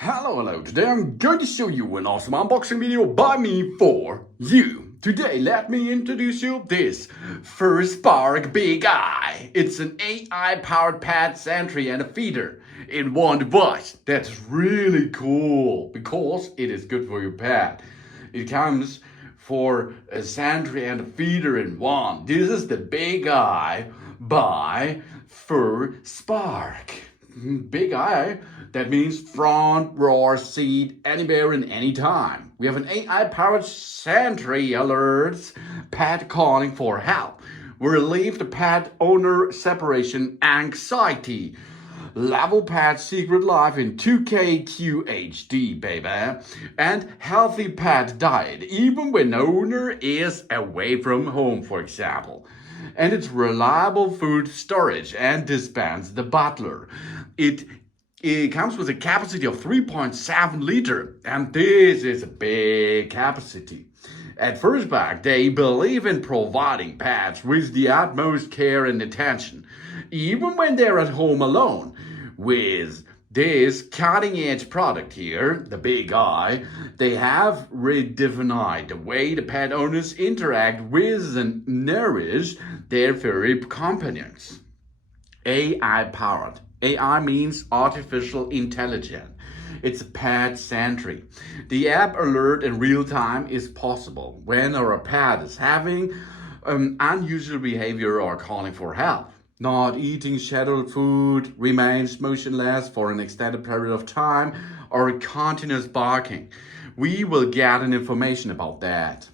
Hello, today I'm going to show you an awesome unboxing video by me for you. Today, let me introduce you this Furspark Big Eye. It's an AI-powered pet sentry and a feeder in one device. That's really cool because it is good for your pet. It comes for a sentry and a feeder in one. This is the Big Eye by Furspark. Big Eye, that means front row seat anywhere and anytime. We have an AI-powered sentry alerts pet calling for help. We relieve the pet owner separation anxiety. Level pet secret life in 2K QHD, baby. And healthy pet diet, even when owner is away from home, for example. And it's reliable food storage and dispense the butler. It comes with a capacity of 3.7 liter, and this is a big capacity. At Furspark, they believe in providing pets with the utmost care and attention, even when they're at home alone. With this cutting-edge product here, the Big Eye, they have redefined the way the pet owners interact with and nourish their furry companions. AI-powered. AI means artificial intelligence. It's a pet sentry. The app alert in real time is possible when our pet is having unusual behavior or calling for help. Not eating scheduled food, remains motionless for an extended period of time, or continuous barking. We will get an information about that.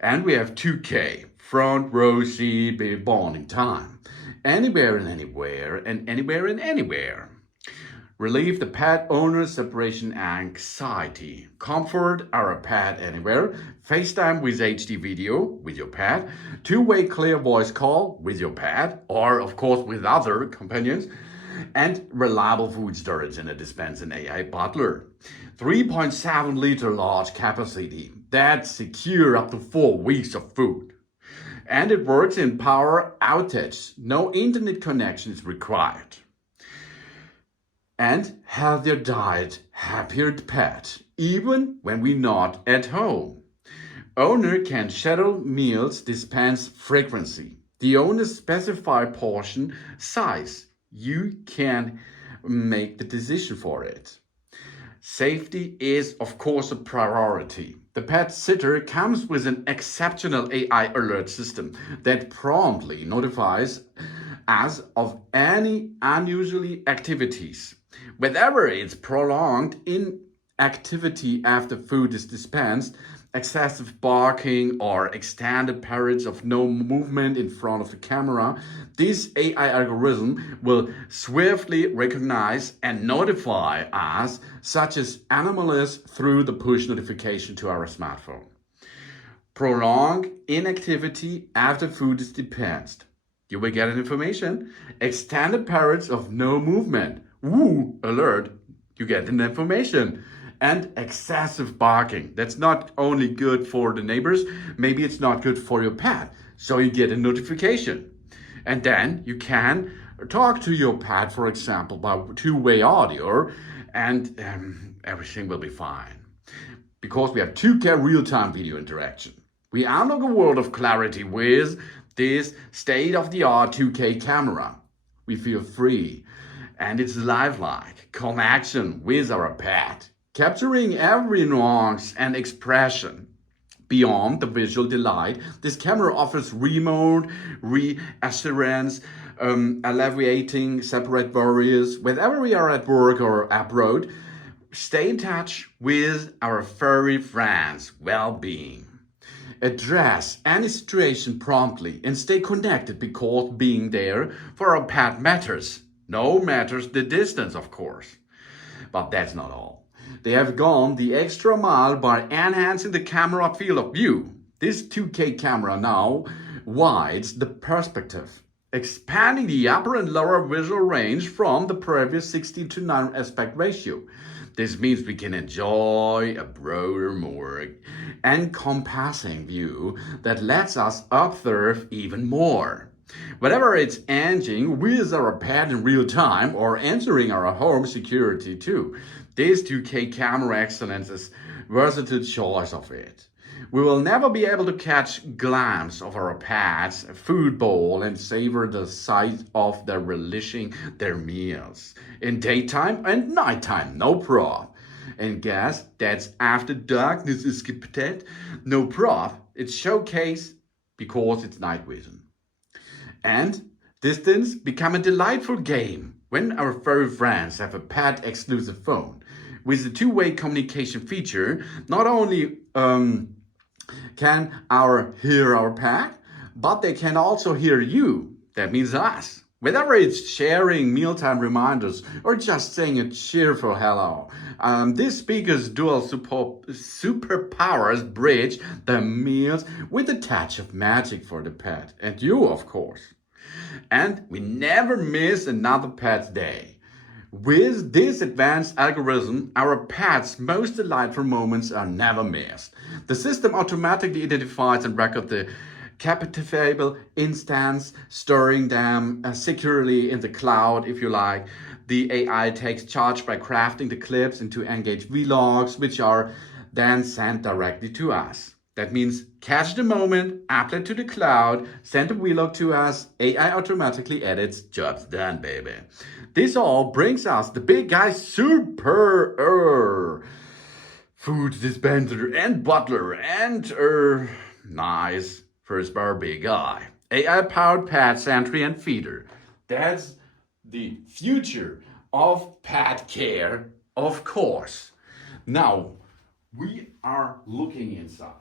And we have 2K, front row seat bonding time. Anywhere and anywhere, and anywhere and anywhere. Relieve the pet owner's separation anxiety. Comfort our pet anywhere. FaceTime with HD video with your pet. Two-way clear voice call with your pet, or of course with other companions. And reliable food storage in a dispense and AI butler. 3.7 liter large capacity. That's secure up to 4 weeks of food. And it works in power outage. No internet connection is required. And healthier diet, happier pet, even when we're not at home. Owner can schedule meals, dispense frequency. The owner specify portion size. You can make the decision for it. Safety is, of course, a priority. The pet sitter comes with an exceptional AI alert system that promptly notifies us of any unusual activities. Whether it's prolonged inactivity after food is dispensed, excessive barking, or extended periods of no movement in front of the camera, this AI algorithm will swiftly recognize and notify us, such as anomalies, through the push notification to our smartphone. Prolonged inactivity after food is dispensed. You will get an information. Extended periods of no movement. Ooh, alert. You get an information. And excessive barking. That's not only good for the neighbors, maybe it's not good for your pet. So you get a notification. And then you can talk to your pet, for example, by two-way audio, and everything will be fine. Because we have 2K real-time video interaction. We unlock a world of clarity with this state-of-the-art 2K camera. We feel free, and it's lifelike connection with our pet, capturing every nuance and expression. Beyond the visual delight, this camera offers remote reassurance, alleviating separate barriers. Whether we are at work or abroad, stay in touch with our furry friends' well-being. Address any situation promptly and stay connected, because being there for our pet matters. No matters the distance, of course. But that's not all. They have gone the extra mile by enhancing the camera field of view. This 2K camera now widens the perspective, expanding the upper and lower visual range from the previous 16:9 aspect ratio. This means we can enjoy a broader, more encompassing view that lets us observe even more. Whether it's engaging with our pet in real time or answering our home security too, this 2K camera excellence is versatile choice of it. We will never be able to catch glimpse of our pet's food bowl and savor the sight of their relishing their meals in daytime and nighttime, no problem. And guess that's after darkness is skipped, no problem. It's showcase because it's night vision. And distance become a delightful game when our furry friends have a pet exclusive phone. With the two-way communication feature, not only can hear our pet, but they can also hear you. That means us. Whether it's sharing mealtime reminders or just saying a cheerful hello, this speaker's dual superpowers bridge the meals with a touch of magic for the pet. And you, of course. And we never miss another pet's day. With this advanced algorithm, our pet's most delightful moments are never missed. The system automatically identifies and records the captivable instance, storing them securely in the cloud, if you like. The AI takes charge by crafting the clips into engaged vlogs, which are then sent directly to us. That means catch the moment, upload to the cloud, send a vlog to us, AI automatically edits, job's done, baby. This all brings us the Big Eye super food dispenser and butler and nice Furspark Big Eye. AI-powered Pet Sentry and Feeder. That's the future of pet care, of course. Now, we are looking inside.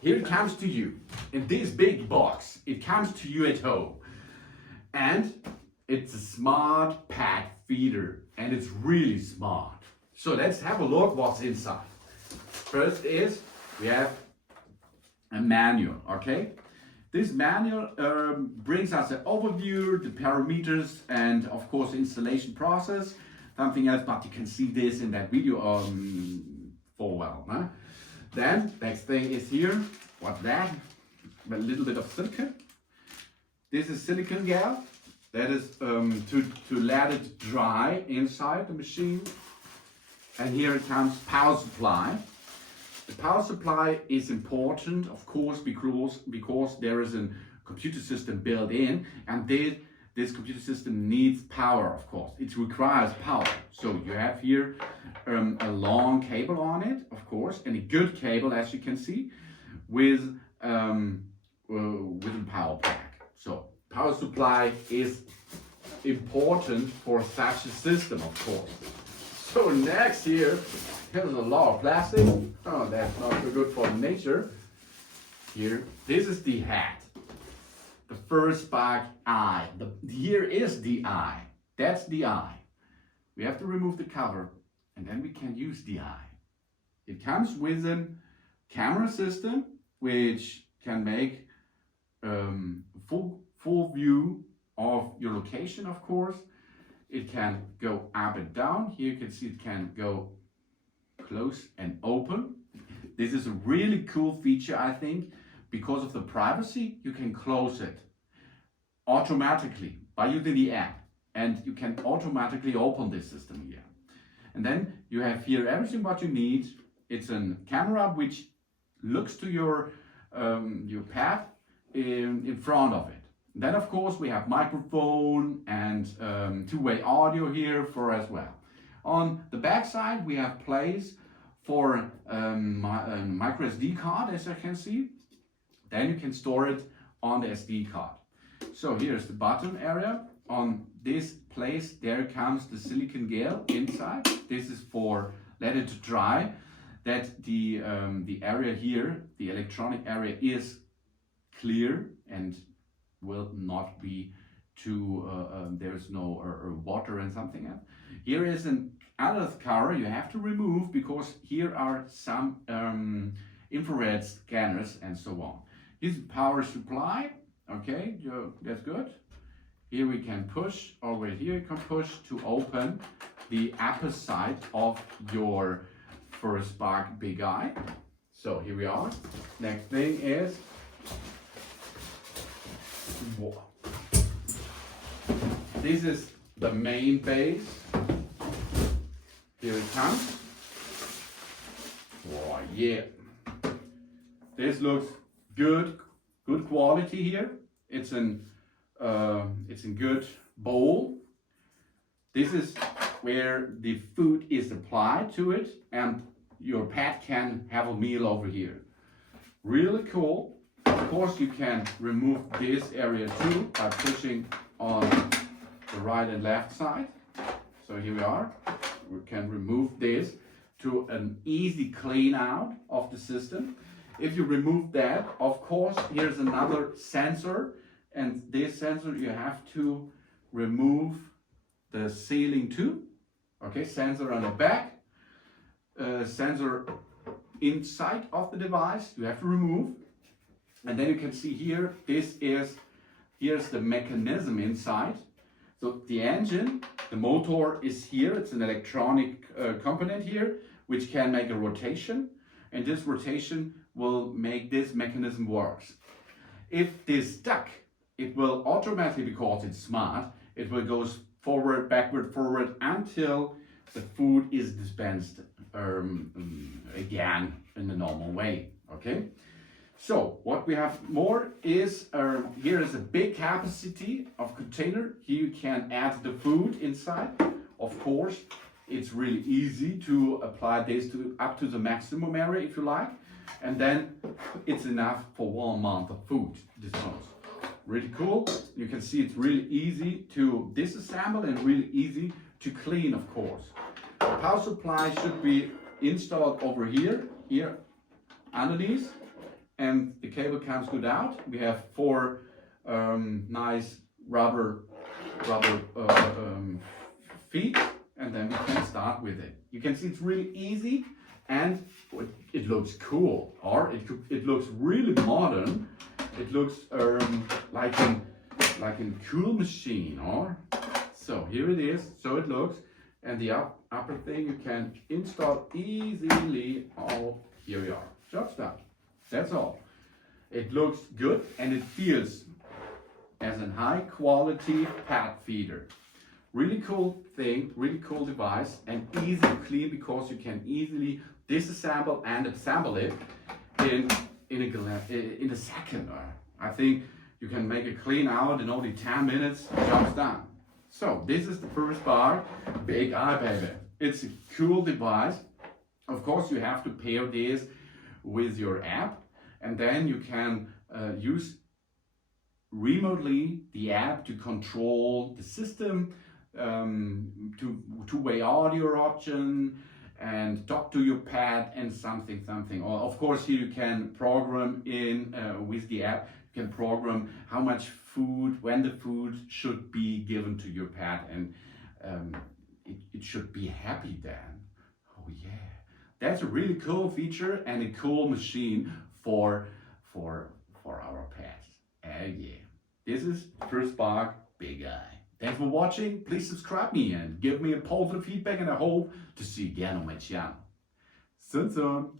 Here it comes to you in this big box. It comes to you at home. And it's a smart pet feeder. And it's really smart. So let's have a look what's inside. First is we have a manual, okay? This manual brings us an overview, the parameters, and of course the installation process. Something else, but you can see this in that video for well. Huh? Then next thing is here. What's that? A little bit of silicone. This is silicone gel. That is to let it dry inside the machine. And here it comes power supply. The power supply is important, of course, because there is a computer system built in, and this computer system needs power, of course. It requires power. So you have here a long cable on it, of course, and a good cable, as you can see, with a power pack. So power supply is important for such a system, of course. So next here, here's a lot of plastic. Oh, that's not so good for nature. Here, this is the hat. The Furspark eye. Here is the eye. That's the eye. We have to remove the cover and then we can use the eye. It comes with a camera system which can make full view of your location, of course. It can go up and down. Here you can see it can go close and open. This is a really cool feature, I think. Because of the privacy, you can close it automatically by using the app. And you can automatically open this system here. And then you have here everything what you need. It's a camera which looks to your pet in front of it. Then of course we have microphone and two-way audio here for as well. On the back side we have place for a micro SD card, as you can see. Then you can store it on the SD card. So here's the bottom area. On this place there comes the silicone gel inside. This is for let it dry. That the area here, the electronic area, is clear and will not be too, there's no water and something else. Here is an other cover you have to remove because here are some infrared scanners and so on. Here's power supply, okay, that's good. Here we can push, over here you can push to open the upper side of your Furspark Big Eye. So here we are. Next thing is Wow. This is the main base. Here it comes. Oh yeah. This looks good quality here. It's in good bowl. This is where the food is applied to it, and your pet can have a meal over here. Really cool. Of course, you can remove this area too by pushing on the right and left side. So here we are. We can remove this to an easy clean out of the system. If you remove that, of course, here's another sensor, and this sensor you have to remove the sealing too. Okay, sensor on the back, sensor inside of the device you have to remove. And then you can see here, here's the mechanism inside. So the engine, the motor is here. It's an electronic component here, which can make a rotation. And this rotation will make this mechanism works. If this stuck, it will automatically, because it's smart, it will go forward, backward, forward until the food is dispensed again in the normal way. Okay. So what we have more is, here is a big capacity of container. Here you can add the food inside. Of course, it's really easy to apply this to up to the maximum area if you like. And then it's enough for 1 month of food. This one's really cool. You can see it's really easy to disassemble and really easy to clean, of course. The power supply should be installed over here underneath. And the cable comes good out. We have 4 nice rubber feet, and then we can start with it. You can see it's really easy, and it looks cool, or it looks really modern. It looks like a cool machine, or so here it is. So it looks, and the upper thing you can install easily. All here we are. Job's done. That's all. It looks good and it feels as a high quality pet feeder. Really cool thing, really cool device, and easy to clean because you can easily disassemble and assemble it in a second. I think you can make a clean out in only 10 minutes, job's done. So this is the Furspark Big Eye, baby. It's a cool device. Of course, you have to pair this with your app, and then you can use remotely the app to control the system, two-way audio option, and talk to your pet and something. Or of course here you can program in with the app. You can program how much food, when the food should be given to your pet, and it should be happy then. Oh yeah. That's a really cool feature and a cool machine for our pets. Yeah. This is Furspark Big Eye. Thanks for watching. Please subscribe me and give me a positive feedback, and I hope to see you again on my channel. Soon.